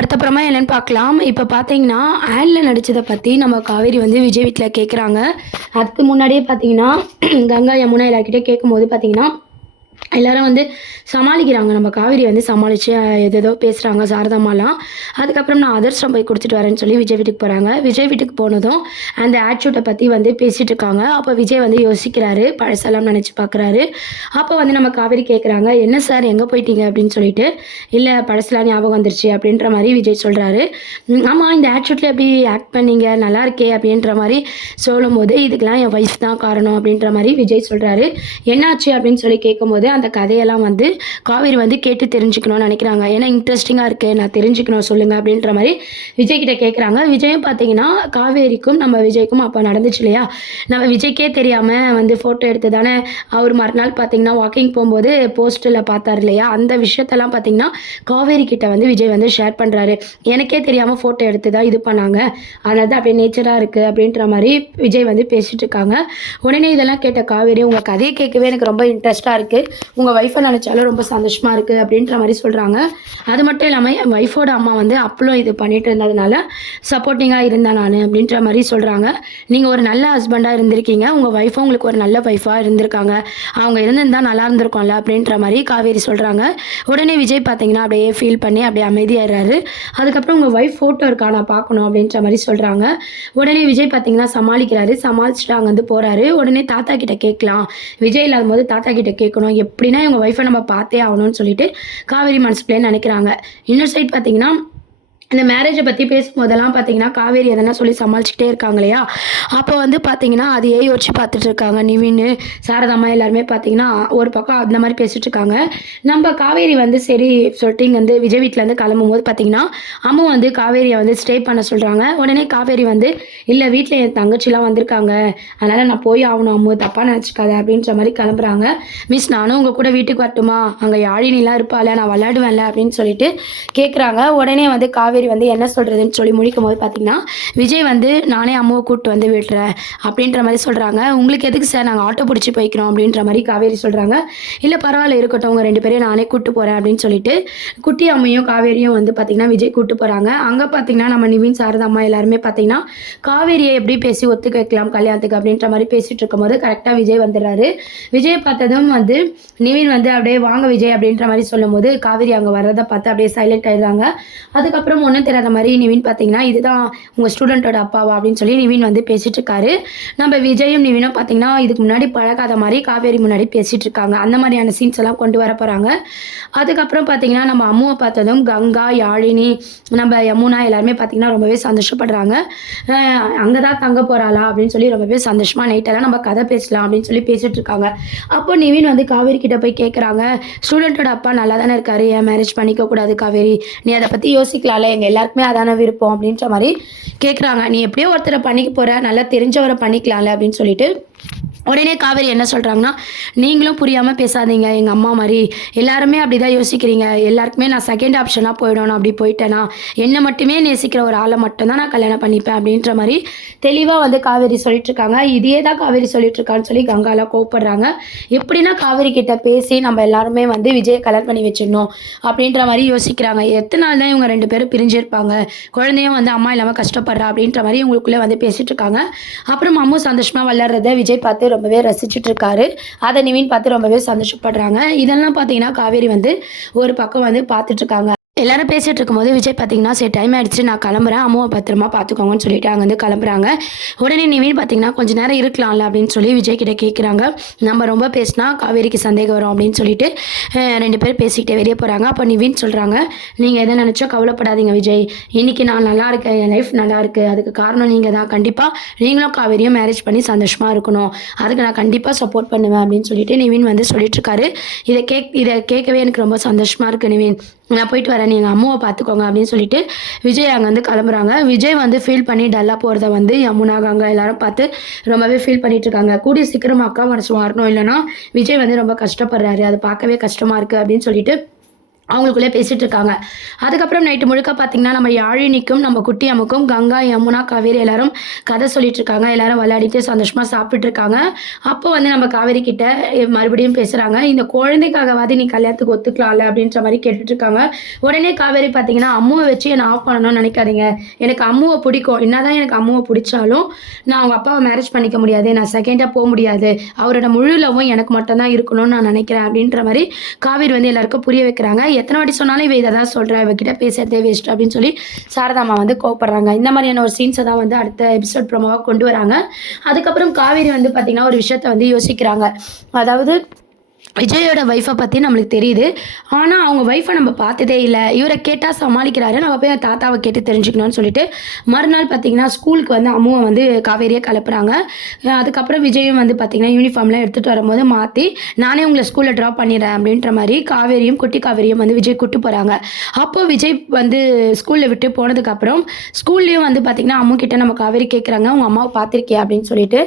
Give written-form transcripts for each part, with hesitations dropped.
அடுத்தப்புறமா என்னன்னு பார்க்கலாம். இப்ப பார்த்தீங்கன்னா, ஆட்ல நடிச்சத பத்தி நம்ம காவேரி வந்து விஜய் வீட்ல கேட்குறாங்க. அதுக்கு முன்னாடியே பார்த்தீங்கன்னா, கங்கா, யமுனா எல்லார்கிட்டயும் கேட்கும்போது பார்த்தீங்கன்னா, எல்லாரும் வந்து சமாளிக்கிறாங்க. நம்ம காவேரி வந்து சமாளிச்சு ஏதேதோ பேசுறாங்க சாரதாம்மாலாம். அதுக்கப்புறம் நான் அதிர்ஷ்டம் போய் குடுத்துட்டு வரேன்னு சொல்லி விஜய் வீட்டுக்கு போறாங்க. விஜய் வீட்டுக்கு போனதும் அந்த ஆட்ஷூட்ட பத்தி வந்து பேசிட்டு இருக்காங்க. அப்ப விஜய் வந்து யோசிக்கிறாரு. பழசெல்லாம் நினைச்சு பார்க்குறாரு. அப்ப வந்து நம்ம காவேரி கேட்குறாங்க, "என்ன சார் எங்க போயிட்டீங்க?" அப்படின்னு சொல்லிட்டு. "இல்ல பழசுலாம் ஞாபகம் வந்துருச்சு" அப்படின்ற மாரி விஜய் சொல்றாரு. "ஆமா இந்த ஆட்ஷூட்ல எப்படி ஆக்ட் பண்ணீங்க? நல்லா இருக்கே" அப்படின்ற மாரி சொல்லும்போது, "இதுக்கெல்லாம் என் ஒய்ஃப் தான் காரணம்" அப்படின்ற மாரி விஜய் சொல்றாரு. "என்னாச்சு?" அப்படின்னு சொல்லி கேட்கும்போது, அந்த கதையெல்லாம் வந்து காவேரி வந்து கேட்டு தெரிஞ்சுக்கணும்னு நினைக்கிறாங்க. ஏன்னா இன்ட்ரெஸ்டிங்கா இருக்கு. நான் தெரிஞ்சுக்கணும் சொல்லுங்க அப்படின்ற மாரி விஜய் கிட்ட கேட்குறாங்க. விஜயும் பார்த்தீங்கன்னா, காவேரிக்கும் நம்ம விஜய்க்கும் அப்ப நடந்துச்சு இல்லையா? நம்ம விஜய்க்கே தெரியாம வந்து ஃபோட்டோ எடுத்து தானே அவரு மறுநாள் பார்த்தீங்கன்னா, வாக்கிங் போம்போது போஸ்ட்ல பார்த்தாரு இல்லையா? அந்த விஷயத்தெல்லாம் பார்த்தீங்கன்னா, காவேரி கிட்ட வந்து விஜய் வந்து ஷேர் பண்றாரு. எனக்கே தெரியாம ஃபோட்டோ எடுத்து தான் இது பண்ணாங்க. அதனால தான் அப்படியே நேச்சரா இருக்கு அப்படின்ற மாரி விஜய் வந்து பேசிட்டு இருக்காங்க. உடனே இதெல்லாம் கேட்ட காவேரி, "உங்க கதைய கேட்கவே எனக்கு ரொம்ப இன்ட்ரெஸ்ட்டா இருக்கு. உங்க ஒய்ஃபை நினைச்சாலும் ரொம்ப சந்தோஷமா இருக்கு" அப்படின்ற மாரி சொல்றாங்க. அது மட்டும் இல்லாம என் ஒய்ஃபோட அம்மா வந்து அப்பளும் இது பண்ணிட்டு இருந்ததுனால சப்போர்ட்டிங்கா இருந்தேன் நானு அப்படின்ற மாரி சொல்றாங்க. "நீங்க ஒரு நல்ல ஹஸ்பண்டா இருந்திருக்கீங்க. உங்க ஒய்ஃபும் உங்களுக்கு ஒரு நல்ல ஒய்ஃபா இருந்திருக்காங்க. அவங்க இருந்திருந்தா நல்லா இருந்திருக்கும்ல" அப்படின்ற மாரி காவேரி சொல்றாங்க. உடனே விஜய் பார்த்தீங்கன்னா, அப்படியே ஃபீல் பண்ணி அப்படியே அமைதியாயிடுறாரு. அதுக்கப்புறம் "உங்க ஒய்ஃப் ஃபோட்டோ இருக்கா? நான் பார்க்கணும்" அப்படின்ற மாரி சொல்றாங்க. உடனே விஜய் பார்த்தீங்கன்னா சமாளிக்கிறாரு. சமாளிச்சுட்டு அங்கருந்து போறாரு. உடனே தாத்தா கிட்ட கேட்கலாம். விஜய் இல்லாதபோது தாத்தா கிட்ட கேட்கணும். எப்படின்னா இவங்க ஒய்ஃபை நம்ம பார்த்தே ஆகணும்னு சொல்லிட்டு காவேரி மனசுக்குள்ளேயே நினைக்கிறாங்க. இன்னொரு சைட் பார்த்தீங்கன்னா, இந்த மேரேஜை பத்தி பேசும்போதெல்லாம் பார்த்தீங்கன்னா, காவேரி எதனா சொல்லி சமாளிச்சுக்கிட்டே இருக்காங்க இல்லையா? அப்போ வந்து பார்த்தீங்கன்னா, அதையே யோசிச்சு பார்த்துட்டு இருக்காங்க. நிவின்னு, சாரதாம்மா எல்லாருமே பார்த்தீங்கன்னா, ஒரு பக்கம் அந்த மாரி பேசிட்டு இருக்காங்க. நம்ப காவேரி வந்து சரி சொல்லிட்டு இங்க வந்து விஜய் வீட்லருந்து கிளம்பும்போது பார்த்தீங்கன்னா, அம்மு வந்து காவேரிய வந்து ஸ்டே பண்ண சொல்றாங்க. உடனே காவேரி வந்து, "இல்ல வீட்ல என் தங்கச்சிலாம் வந்திருக்காங்க. அதனால நான் போய் ஆவணும் அம்மு, தப்பா நினச்சுக்காத" அப்படின்ற மாரி கிளம்புறாங்க. "மிஸ் நானும் உங்க கூட வீட்டுக்கு வரட்டுமா? அங்க யாழினிலாம் இருப்பாள்ல, நான் விளையாடுவேன்ல" அப்படின்னு சொல்லிட்டு கேட்குறாங்க. உடனே வந்து காவேரி வந்து என்ன சொல்றதுன்னு சொல்லி முழிக்கும்போது பார்த்தீங்கன்னா, விஜய் வந்து "நானே அம்முவ கூட்டு வந்து விடுறேன்" அப்படின்ற மாரி சொல்றாங்க. "உங்களுக்கு எதுக்கு சார்? நாங்க ஆட்டோ புடிச்சு போய்க்கிறோம்" அப்படின்ற மாரி காவேரி சொல்றாங்க. "இல்ல பரவால்ல இருக்கட்டும். உங்க 2 பேரையும் நானே கூட்டு போறேன்" அப்படின்னு சொல்லிட்டு, குட்டி அம்மையும், காவேரியும் வந்து பார்த்தீங்கன்னா, விஜய் கூட்டு போறாங்க. அங்க பார்த்தீங்கன்னா, நம்ம நிவின், சாரதாம்மா எல்லாருமே பார்த்தீங்கன்னா, காவேரிய எப்படி பேசி ஒத்துக்க வைக்கலாம் கல்யாணத்துக்கு அப்படின்ற மாரி பேசிட்டு இருக்கும்போது, கரெக்ட்டா விஜய் வந்துடுறாரு. விஜய பார்த்ததும் வந்து நிவின் வந்து அப்படியே "வாங்க விஜய்" அப்படின்ற மாரி சொல்லும்போது, காவேரி அங்க வர்றத பார்த்து அப்படியே சைலண்ட் ஆயிடுறாங்க. அதுக்கப்புறம் ஒண்ணும் தெரியாத மாரி நிவின் பார்த்தீங்கன்னா, "இதுதான் உங்க ஸ்டூடெண்ட்டோட அப்பாவா?" அப்படின்னு சொல்லி நிவின் வந்து பேசிட்டு இருக்காரு. நம்ம விஜயும் நிவினும் பார்த்தீங்கன்னா, இதுக்கு முன்னாடி பழகாத மாரி காவேரி முன்னாடி பேசிட்டு இருக்காங்க. அந்த மாரியான சீன்ஸ் எல்லாம் கொண்டு வர போறாங்க. அதுக்கப்புறம் பார்த்தீங்கன்னா, நம்ம அம்முவ பார்த்ததும் கங்கா, யாழினி, நம்ம யமுனா எல்லாருமே பார்த்தீங்கன்னா, ரொம்பவே சந்தோஷப்படுறாங்க. "அ அங்க தான் தங்க போறாளா?" அப்படின்னு சொல்லி ரொம்பவே சந்தோஷமா "நைட்டெல்லாம் நம்ம கதை பேசலாம்" அப்படின்னு சொல்லி பேசிட்டு இருக்காங்க. அப்போ நிவின் வந்து காவேரி கிட்ட போய் கேட்குறாங்க, "ஸ்டூடெண்ட்டோட அப்பா நல்லா தானே இருக்காரு. ஏன் மேரேஜ் பண்ணிக்க கூடாது காவேரி? நீ அத பத்தி யோசிக்கலாம்ல. எங்க எல்லாருக்குமே அதான விருப்பம்" அப்படின்ற மாரி கேட்குறாங்க. "நீ எப்படியோ ஒருத்தர பண்ணிக்க போற. நல்லா தெரிஞ்சவர பண்ணிக்கலாம்ல" அப்படின்னு சொல்லிட்டு உடனே காவேரி என்ன சொல்றாங்கன்னா, "நீங்களும் புரியாம பேசாதீங்க எங்க அம்மா மாரி. எல்லாருமே அப்படிதான் யோசிக்கிறீங்க. எல்லாருக்குமே நான் செகண்ட் ஆப்ஷனா போயிடணும். அப்படி போயிட்டேனா, என்ன மட்டுமே நேசிக்கிற ஒரு ஆள மட்டும் தான் நான் கல்யாணம் பண்ணிப்பேன்" அப்படின்ற மாரி தெளிவா வந்து காவேரி சொல்லிட்டு இருக்காங்க. இதையே தான் காவேரி சொல்லிட்டு இருக்கான்னு சொல்லி கங்காலாம் கோவப்படுறாங்க. எப்படின்னா காவேரி கிட்ட பேசி நம்ம எல்லாருமே வந்து விஜய கல்யாணம் பண்ணி வச்சிடணும் அப்படின்ற மாரி யோசிக்கிறாங்க. எத்தன நாள் தான் இவங்க 2 பேரும் பிரிஞ்சிருப்பாங்க. குழந்தையும் வந்து அம்மா இல்லாம கஷ்டப்படுறா அப்படின்ற மாரி இவங்களுக்குள்ள வந்து பேசிட்டு இருக்காங்க. அப்புறம் அம்மு சந்தோஷமா விளையாடுறத விஜய் பார்த்து ரொம்பவே ரசிச்சுட்டு இருக்காரு. அத நிவின் பார்த்து ரொம்பவே சந்தோஷப்படுறாங்க. இதெல்லாம் பார்த்தீங்கன்னா, காவேரி வந்து ஒரு பக்கம் வந்து பார்த்துட்டு இருக்காங்க. எல்லாரும் பேசிட்டு இருக்கும்போது விஜய் பார்த்தீங்கன்னா, "சரி டைம் ஆயிடுச்சு நான் கிளம்புறேன். அம்மாவ பத்திரமா பார்த்துக்கோங்கன்னு" சொல்லிட்டு அங்கேருந்து கிளம்புறாங்க. உடனே நிவின் பார்த்தீங்கன்னா, "கொஞ்ச நேரம் இருக்கலாம்ல" அப்படின்னு சொல்லி விஜய் கிட்ட கேட்குறாங்க. "நம்ம ரொம்ப பேசினா காவேரிக்கு சந்தேகம் வரும்" அப்படின்னு சொல்லிட்டு 2 பேரும் பேசிக்கிட்டே வெளிய போறாங்க. அப்போ நிவின் சொல்றாங்க, "நீங்க எத நினைச்சும் கவலைப்படாதீங்க விஜய். இன்னைக்கு நான் நல்லா இருக்கேன். என் லைஃப் நல்லா இருக்கு. அதுக்கு காரணம் நீங்க தான். கண்டிப்பா நீங்களும் காவேரியும் மேரேஜ் பண்ணி சந்தோஷமா இருக்கணும். அதுக்கு நான் கண்டிப்பா சப்போர்ட் பண்ணுவேன்" அப்படின்னு சொல்லிட்டு நிவின் வந்து சொல்லிட்டு இருக்காரு. இத கேட்கவே எனக்கு ரொம்ப சந்தோஷமா இருக்கு நிவின். நான் போயிட்டு வரேன். நீங்க அம்மாவ பார்த்துக்கோங்க" அப்படின்னு சொல்லிட்டு விஜய் அங்கேருந்து கிளம்புறாங்க. விஜய் வந்து ஃபீல் பண்ணி டல்லா போறத வந்து யமுனா, கங்கா எல்லாரும் பார்த்து ரொம்பவே ஃபீல் பண்ணிட்டு இருக்காங்க. கூடிய சீக்கிரம் அக்கா மனசு மாறணும். இல்லன்னா விஜய் வந்து ரொம்ப கஷ்டப்படுறாரு. அது பார்க்கவே கஷ்டமா இருக்கு அப்படின்னு சொல்லிட்டு அவங்களுக்குள்ளே பேசிகிட்டு இருக்காங்க. அதுக்கப்புறம் நைட்டு முழுக்க பார்த்தீங்கன்னா, நம்ம யாழினிக்கும், நம்ம குட்டி அம்முக்கும், கங்கா, யமுனா, காவேரி எல்லாரும் கதை சொல்லிட்டு இருக்காங்க. எல்லாரும் விளையாடிட்டு சந்தோஷமா சாப்பிட்டுட்டு இருக்காங்க. அப்போ வந்து நம்ம காவேரி கிட்ட மறுபடியும் பேசுறாங்க. "இந்த குழந்தைக்காகவாது நீ கல்யாணத்துக்கு ஒத்துக்கலாம்ல?" அப்படின்ற மாரி கேட்டுட்டு இருக்காங்க. உடனே காவேரி பார்த்தீங்கன்னா, "அம்முவ வச்சு என்ன ஆஃப் பண்ணணும்னு நினைக்காதீங்க. எனக்கு அம்முவ பிடிக்கும். என்னதான் எனக்கு அம்முவ பிடிச்சாலும், நான் அவங்க அப்பாவ மேரேஜ் பண்ணிக்க முடியாது. நான் செகண்டா முடியாது. அவரோட முழு லவ்வும் எனக்கு மட்டும் தான் இருக்கணும்னு நான் நினைக்கிறேன்." அப்படின்ற மாரி காவேரி வந்து எல்லாருக்கும் புரிய வைக்கிறாங்க. எத்தனை வாட்டி சொன்னாலும் இவ இத தான் சொல்றா, இவகிட்ட பேசுறதே வேஸ்ட் அப்படின்னு சொல்லி சாரதாம்மா வந்து கோவப்படுறாங்க. இந்த மாதிரியான ஒரு சீன்ஸை தான் வந்து அடுத்த எபிசோட் ப்ரோமோவா கொண்டு வராங்க. அதுக்கப்புறம் காவேரி வந்து பார்த்தீங்கன்னா, ஒரு விஷயத்த வந்து யோசிக்கிறாங்க. அதாவது விஜயோட ஒய்ஃபை பற்றி நம்மளுக்கு தெரியுது. ஆனால் அவங்க ஒய்ஃபை நம்ம பார்த்ததே இல்லை. இவரை கேட்டால் சமாளிக்கிறாரு. நம்ம போய் தாத்தாவை கேட்டு தெரிஞ்சுக்கணும்னு சொல்லிட்டு மறுநாள் பார்த்தீங்கன்னா ஸ்கூலுக்கு வந்து அம்முவை வந்து காவேரியை கிளப்புறாங்க. அதுக்கப்புறம் விஜயும் வந்து பார்த்தீங்கன்னா யூனிஃபார்ம்லாம் எடுத்துகிட்டு வரும்போது மாற்றி நானே உங்களை ஸ்கூலில் ட்ராப் பண்ணிடுறேன் அப்படின்ற மாதிரி காவேரியும் குட்டி காவேரியும் வந்து விஜய் கூட்டு போகிறாங்க. அப்போது விஜய் வந்து ஸ்கூலில் விட்டு போனதுக்கப்புறம் ஸ்கூல்லேயும் வந்து பார்த்தீங்கன்னா அம்மா கிட்ட நம்ம காவேரி கேட்குறாங்க, உங்கள் அம்மாவை பார்த்துருக்கியா அப்படின்னு சொல்லிட்டு.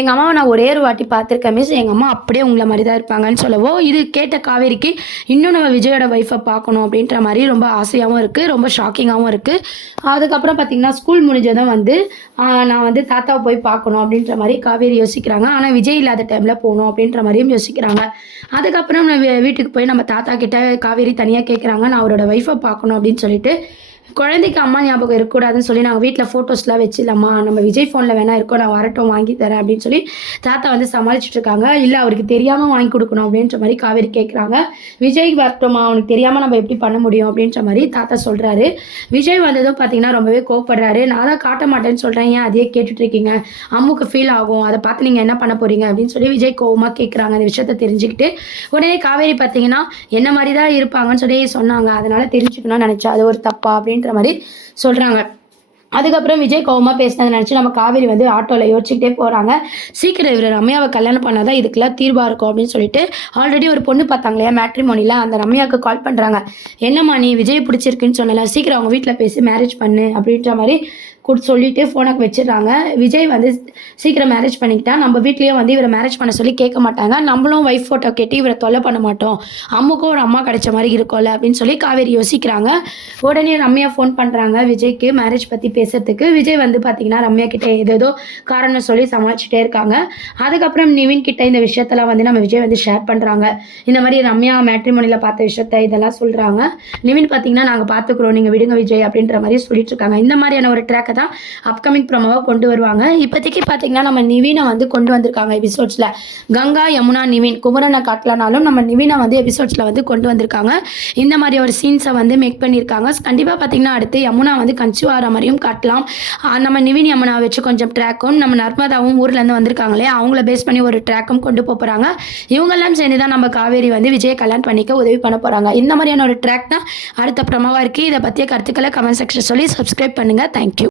எங்கள் அம்மாவை நான் ஒரே ஒரு வாட்டி பார்த்துருக்கேன் மிஸ், எங்கள் அம்மா அப்படியே உங்களை மாதிரி தான் இருப்பாங்கன்னு சொல்லவோ, இது கேட்ட காவேரிக்கு இன்னும் நம்ம விஜயோட ஒய்ஃபை பார்க்கணும் அப்படின்ற மாதிரி ரொம்ப ஆசையாகவும் இருக்குது, ரொம்ப ஷாக்கிங்காகவும் இருக்குது. அதுக்கப்புறம் பார்த்திங்கன்னா ஸ்கூல் முடிஞ்சதும் வந்து நான் வந்து தாத்தாவை போய் பார்க்கணும் அப்படின்ற மாதிரி காவேரி யோசிக்கிறாங்க. ஆனால் விஜய் இல்லாத டைமில் போகணும் அப்படின்ற மாதிரியும் யோசிக்கிறாங்க. அதுக்கப்புறம் வீட்டுக்கு போய் நம்ம தாத்தா கிட்ட காவேரி தனியாக கேட்குறாங்க, நான் அவரோட ஒய்ஃபை பார்க்கணும் அப்படின்னு சொல்லிட்டு. குழந்தைக்கு அம்மா ஞாபகம் இருக்கக்கூடாதுன்னு சொல்லி நாங்கள் வீட்டில் ஃபோட்டோஸ்லாம் வச்சிடலாமா, நம்ம விஜய் ஃபோனில் வேணா இருக்கோம், நான் வரட்டும் வாங்கி தரேன் அப்படின்னு சொல்லி தாத்தா வந்து சமாளிச்சுட்டு இருக்காங்க. இல்லை அவருக்கு தெரியாமல் வாங்கி கொடுக்கணும் அப்படின்ற மாதிரி காவேரி கேட்குறாங்க. விஜய் வரட்டுமா, அவனுக்கு தெரியாமல் நம்ம எப்படி பண்ண முடியும் அப்படின்ற மாதிரி தாத்தா சொல்கிறாரு. விஜய் வந்ததும் பார்த்தீங்கன்னா ரொம்பவே கோவப்படுறாரு. நான் தான் காட்ட மாட்டேன்னு சொல்கிறேன், ஏன் அதையே கேட்டுட்ருக்கீங்க, அம்முக்கு ஃபீல் ஆகும், அதை பார்த்து நீங்கள் என்ன பண்ண போகிறீங்க அப்படின்னு சொல்லி விஜய் கோவமாக கேட்குறாங்க. அந்த விஷயத்த தெரிஞ்சுக்கிட்டு உடனே காவேரி பார்த்தீங்கன்னா என்ன மாதிரி தான் இருப்பாங்கன்னு சொல்லி சொன்னாங்க, அதனால் தெரிஞ்சுக்கணும்னு நினச்சா அது ஒரு தப்பா அப்படின்ற மாதிரி சொல்கிறாங்க. அதுக்கப்புறம் விஜய் கோவமாக பேசினதை நினச்சி நம்ம காவேரி வந்து ஆட்டோவில் யோசிச்சுக்கிட்டே போகிறாங்க. சீக்கிரம் இவர் ரம்யாவை கல்யாணம் பண்ணாதான் இதுக்கெல்லாம் தீர்வாக இருக்கும் அப்படின்னு சொல்லிட்டு ஆல்ரெடி ஒரு பொண்ணு பார்த்தாங்க இல்லையா மேட்ரிமோனியில், அந்த ரம்யாவுக்கு கால் பண்ணுறாங்க. என்னம்மா நீ விஜய் பிடிச்சிருக்குன்னு சொன்னல, சீக்கிரம் அவங்க வீட்டில் பேசி மேரேஜ் பண்ணு அப்படின்ற மாதிரி சொல்லிட்டு ஃபோனுக்கு வச்சிடுறாங்க. விஜய் வந்து சீக்கிரம் மேரேஜ் பண்ணிக்கிட்டா நம்ம வீட்லேயும் வந்து இவரை மேரேஜ் பண்ண சொல்லி கேட்க மாட்டாங்க, நம்மளும் ஒய்ஃப் ஃபோட்டோ கேட்டு இவரை தொல்லை பண்ண மாட்டோம், அம்முக்கும் ஒரு அம்மா கிடைச்ச மாதிரி இருக்கும்ல அப்படின்னு சொல்லி காவேரி யோசிக்கிறாங்க. உடனே ரம்யா ஃபோன் பண்ணுறாங்க விஜய்க்கு மேரேஜ் பற்றி பேசுறதுக்கு. விஜய் வந்து பார்த்தீங்கன்னா ரம்யா கிட்டே ஏதேதோ காரணம் சொல்லி சமாளிச்சுட்டே இருக்காங்க. அதுக்கப்புறம் நிவின் கிட்ட இந்த விஷயத்தெல்லாம் வந்து நம்ம விஜய் வந்து ஷேர் பண்ணுறாங்க. இந்த மாதிரி ரம்யா மேட்ரிமோனியில் பார்த்த விஷயத்த இதெல்லாம் சொல்கிறாங்க. நிவின் பார்த்தீங்கன்னா நாங்கள் பார்த்துக்குறோம், நீங்கள் விடுங்க விஜய் அப்படின்ற மாதிரி சொல்லிட்டு இருக்காங்க. இந்த மாதிரியான ஒரு ட்ராக்கை தான் அப்கமிங் ப்ரோமோவாக கொண்டு வருவாங்க. இப்போதைக்கு பார்த்தீங்கன்னா நம்ம நிவினை வந்து கொண்டு வந்திருக்காங்க எபிசோட்ஸில். கங்கா, யமுனா, நிவின் குமரனை காட்டலனாலும் நம்ம நிவினை வந்து எபிசோட்ஸில் வந்து கொண்டு வந்திருக்காங்க. இந்த மாதிரி ஒரு சீன்ஸை வந்து மேக் பண்ணியிருக்காங்க. கண்டிப்பாக பார்த்தீங்கன்னா அடுத்து யமுனா வந்து கன்சீவ் ஆகிற மாதிரியும் காட்டலாம். நம்ம நிவின் யமுனா வச்சு கொஞ்சம் ட்ராக்கும், நம்ம நர்மதாவும் ஊர்லேருந்து வந்திருக்காங்களே அவங்கள பேஸ் பண்ணி ஒரு ட்ராக்கும் கொண்டு போகிறாங்க. இவங்கெல்லாம் சேர்ந்து தான் நம்ம காவேரி வந்து விஜய் கல்யாணம் பண்ணிக்க உதவி பண்ண போகிறாங்க. இந்த மாதிரியான ஒரு ட்ராக் தான் அடுத்த ப்ரோமோவாக இருக்குது. இதை பற்றிய கருத்துக்களை கமெண்ட் செக்ஷன் சொல்லி சப்ஸ்கிரைப் பண்ணுங்கள். தேங்க்யூ.